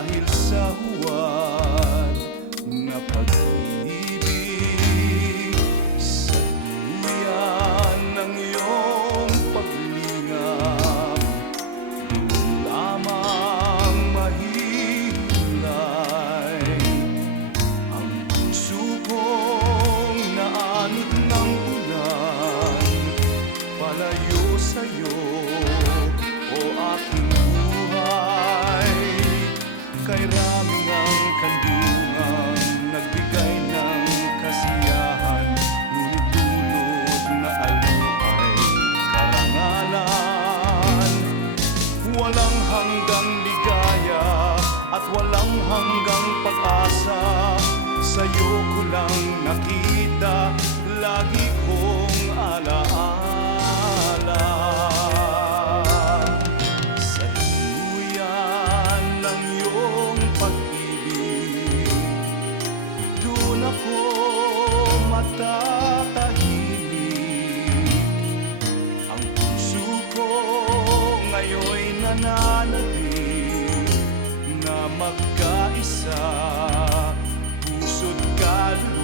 dahil sa huwad na pag-ibig, sa duyan ng iyong paglingap, doon lamang mahihilay ang puso kong naanod ng ulan, palayo sa'yo, o aking buhay. Kay raming ang kandungang nagbigay ng kasiyahan, ngunit dulot na alupay karangalan. Walang hanggang ligaya at walang hanggang pag-asa, sa'yo ko lang nakita, lagi kong alaala. Sa duyan ng iyong pag-ibig, doon ako matatahimik. Ang puso ko ngayon'y nananabik na magkaisa, puso't kaluluwa.